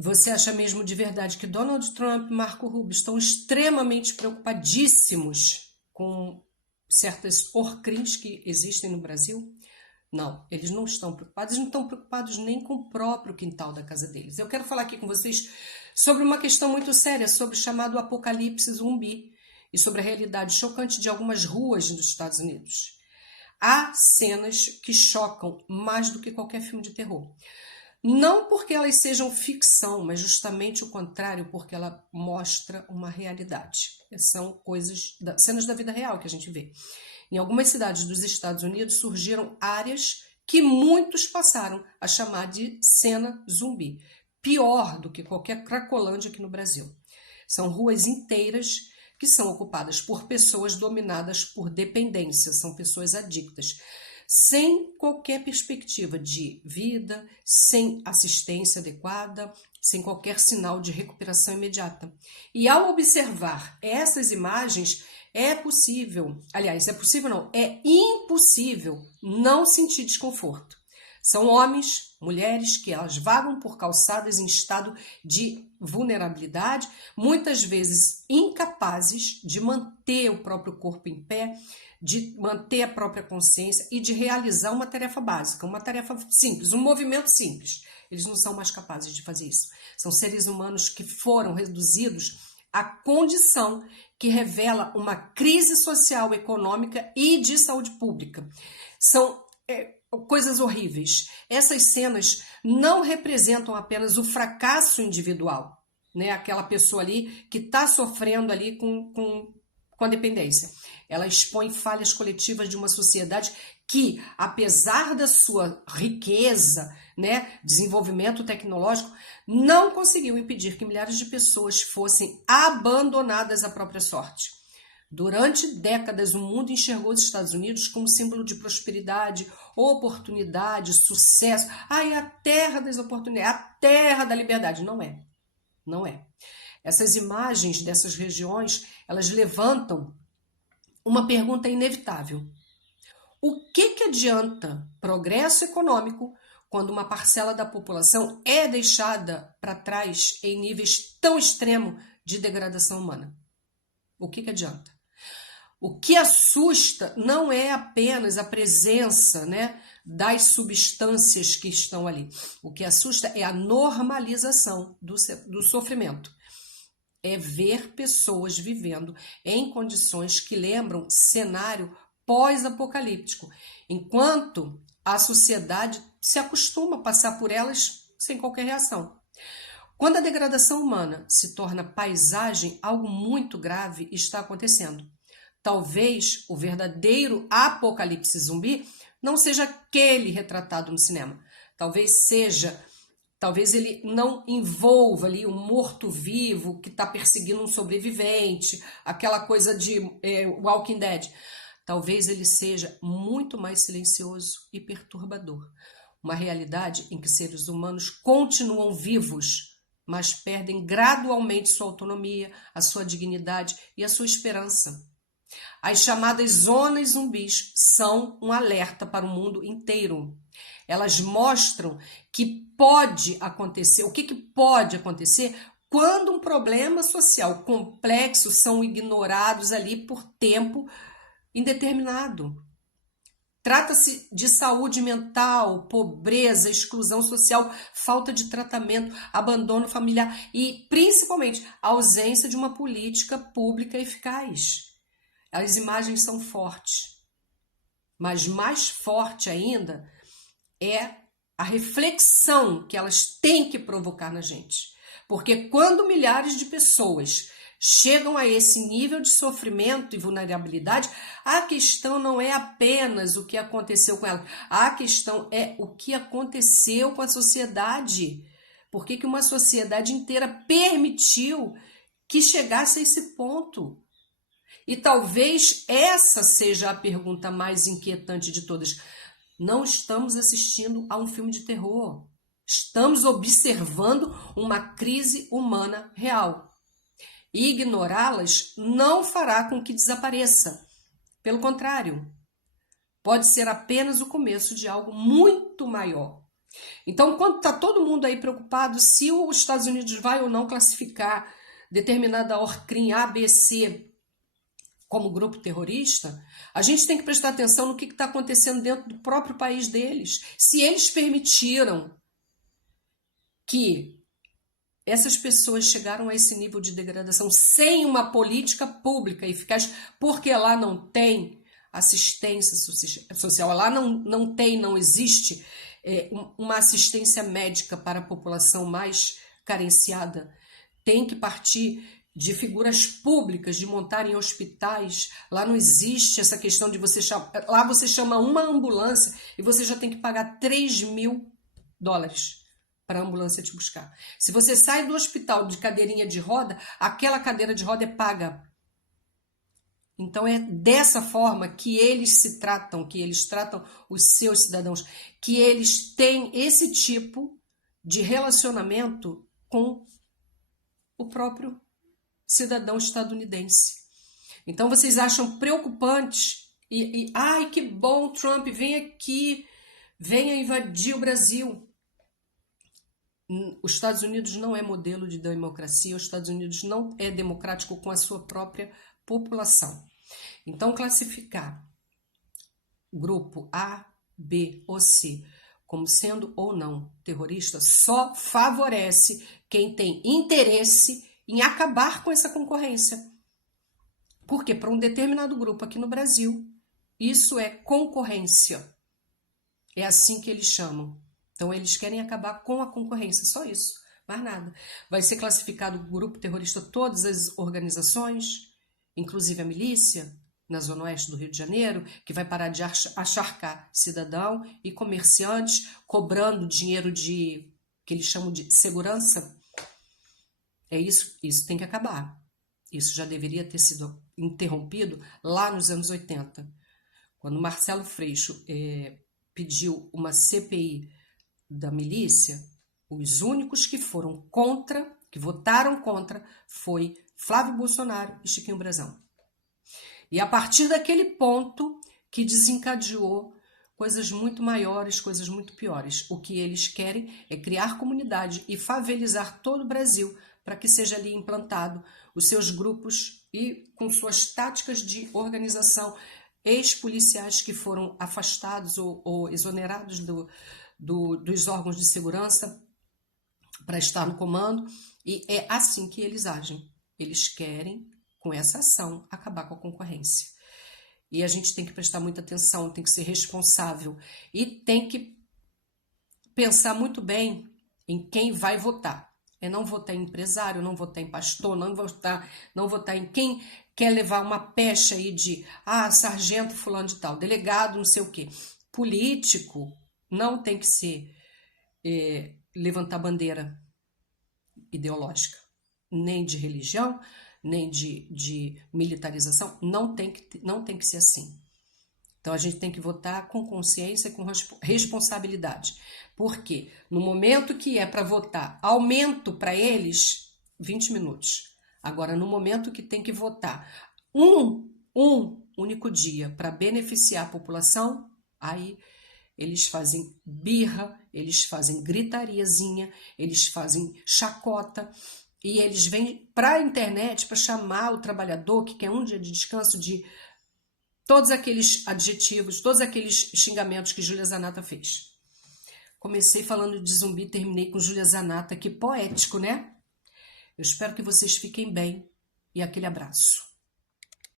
Você acha mesmo de verdade que Donald Trump e Marco Rubio estão extremamente preocupadíssimos com certas horcrins que existem no Brasil? Não, eles não estão preocupados, eles não estão preocupados nem com o próprio quintal da casa deles. Eu quero falar aqui com vocês sobre uma questão muito séria, sobre o chamado apocalipse zumbi e sobre a realidade chocante de algumas ruas dos Estados Unidos. Há cenas que chocam mais do que qualquer filme de terror. Não porque elas sejam ficção, mas justamente o contrário, porque ela mostra uma realidade. São cenas da vida real que a gente vê. Em algumas cidades dos Estados Unidos surgiram áreas que muitos passaram a chamar de cena zumbi. Pior do que qualquer cracolândia aqui no Brasil. São ruas inteiras que são ocupadas por pessoas dominadas por dependência, são pessoas adictas, sem qualquer perspectiva de vida, sem assistência adequada, sem qualquer sinal de recuperação imediata. E ao observar essas imagens, é impossível não sentir desconforto. São homens, mulheres que elas vagam por calçadas em estado de vulnerabilidade, muitas vezes incapazes de manter o próprio corpo em pé, de manter a própria consciência e de realizar uma tarefa básica, uma tarefa simples, um movimento simples. Eles não são mais capazes de fazer isso. São seres humanos que foram reduzidos à condição que revela uma crise social, econômica e de saúde pública. São coisas horríveis. Essas cenas não representam apenas o fracasso individual, né? Aquela pessoa ali que está sofrendo ali com a dependência. Ela expõe falhas coletivas de uma sociedade que, apesar da sua riqueza, né, desenvolvimento tecnológico, não conseguiu impedir que milhares de pessoas fossem abandonadas à própria sorte. Durante décadas, o mundo enxergou os Estados Unidos como símbolo de prosperidade, oportunidade, sucesso. É a terra das oportunidades, a terra da liberdade. Não é. Não é. Essas imagens dessas regiões, elas levantam uma pergunta inevitável. O que adianta progresso econômico quando uma parcela da população é deixada para trás em níveis tão extremos de degradação humana? O que adianta? O que assusta não é apenas a presença, né, das substâncias que estão ali. O que assusta é a normalização do sofrimento. É ver pessoas vivendo em condições que lembram cenário pós-apocalíptico, enquanto a sociedade se acostuma a passar por elas sem qualquer reação. Quando a degradação humana se torna paisagem, algo muito grave está acontecendo. Talvez o verdadeiro apocalipse zumbi não seja aquele retratado no cinema. Talvez ele não envolva ali um morto-vivo que está perseguindo um sobrevivente, aquela coisa de Walking Dead. Talvez ele seja muito mais silencioso e perturbador. Uma realidade em que seres humanos continuam vivos, mas perdem gradualmente sua autonomia, a sua dignidade e a sua esperança. As chamadas zonas zumbis são um alerta para o mundo inteiro. Elas mostram que pode acontecer, o que pode acontecer quando um problema social complexo são ignorados ali por tempo indeterminado. Trata-se de saúde mental, pobreza, exclusão social, falta de tratamento, abandono familiar e, principalmente, a ausência de uma política pública eficaz. As imagens são fortes, mas mais forte ainda é a reflexão que elas têm que provocar na gente. Porque quando milhares de pessoas chegam a esse nível de sofrimento e vulnerabilidade, a questão não é apenas o que aconteceu com ela, a questão é o que aconteceu com a sociedade. Por que uma sociedade inteira permitiu que chegasse a esse ponto? E talvez essa seja a pergunta mais inquietante de todas. Não estamos assistindo a um filme de terror. Estamos observando uma crise humana real. E ignorá-las não fará com que desapareça. Pelo contrário, pode ser apenas o começo de algo muito maior. Então, quando está todo mundo aí preocupado se os Estados Unidos vai ou não classificar determinada ORCRIM A, B, C como grupo terrorista, a gente tem que prestar atenção no que está acontecendo dentro do próprio país deles. Se eles permitiram que essas pessoas chegaram a esse nível de degradação sem uma política pública eficaz, porque lá não tem assistência social, lá não existe uma assistência médica para a população mais carenciada. Tem que partir de figuras públicas, de montarem hospitais. Lá não existe essa questão de você chamar... Lá você chama uma ambulância e você já tem que pagar $3.000 para a ambulância te buscar. Se você sai do hospital de cadeirinha de roda, aquela cadeira de roda é paga. Então é dessa forma que eles se tratam, que eles tratam os seus cidadãos, que eles têm esse tipo de relacionamento com o próprio cidadão estadunidense. Então vocês acham preocupantes ai, que bom, Trump, vem aqui, venha invadir o Brasil. Os Estados Unidos não é modelo de democracia, os Estados Unidos não é democrático com a sua própria população. Então, classificar grupo A, B ou C como sendo ou não terrorista só favorece quem tem interesse em acabar com essa concorrência. Porque para um determinado grupo aqui no Brasil, isso é concorrência. É assim que eles chamam. Então, eles querem acabar com a concorrência, só isso, mais nada. Vai ser classificado grupo terrorista todas as organizações, inclusive a milícia, na Zona Oeste do Rio de Janeiro, que vai parar de acharcar cidadão e comerciantes, cobrando dinheiro que eles chamam de segurança. É isso tem que acabar. Isso já deveria ter sido interrompido lá nos anos 80, quando Marcelo Freixo pediu uma CPI da milícia. Os únicos que foram contra, que votaram contra, foi Flávio Bolsonaro e Chiquinho Brasão. E a partir daquele ponto que desencadeou coisas muito maiores, coisas muito piores. O que eles querem é criar comunidade e favelizar todo o Brasil para que seja ali implantado os seus grupos e com suas táticas de organização, ex-policiais que foram afastados ou exonerados dos órgãos de segurança para estar no comando, e é assim que eles agem. Eles querem, com essa ação, acabar com a concorrência. E a gente tem que prestar muita atenção, tem que ser responsável e tem que pensar muito bem em quem vai votar. É não votar em empresário, não votar em pastor, não votar em quem quer levar uma pecha aí de sargento fulano de tal, delegado não sei o quê. Político não tem que ser levantar bandeira ideológica, nem de religião, nem de militarização, não tem que ser assim. Então a gente tem que votar com consciência e com responsabilidade. Porque no momento que é para votar aumento para eles, 20 minutos. Agora, no momento que tem que votar um único dia para beneficiar a população, aí eles fazem birra, eles fazem gritariazinha, eles fazem chacota, e eles vêm para a internet para chamar o trabalhador que quer um dia de descanso de todos aqueles adjetivos, todos aqueles xingamentos que Júlia Zanata fez. Comecei falando de zumbi, terminei com Júlia Zanata, que poético, né? Eu espero que vocês fiquem bem e aquele abraço.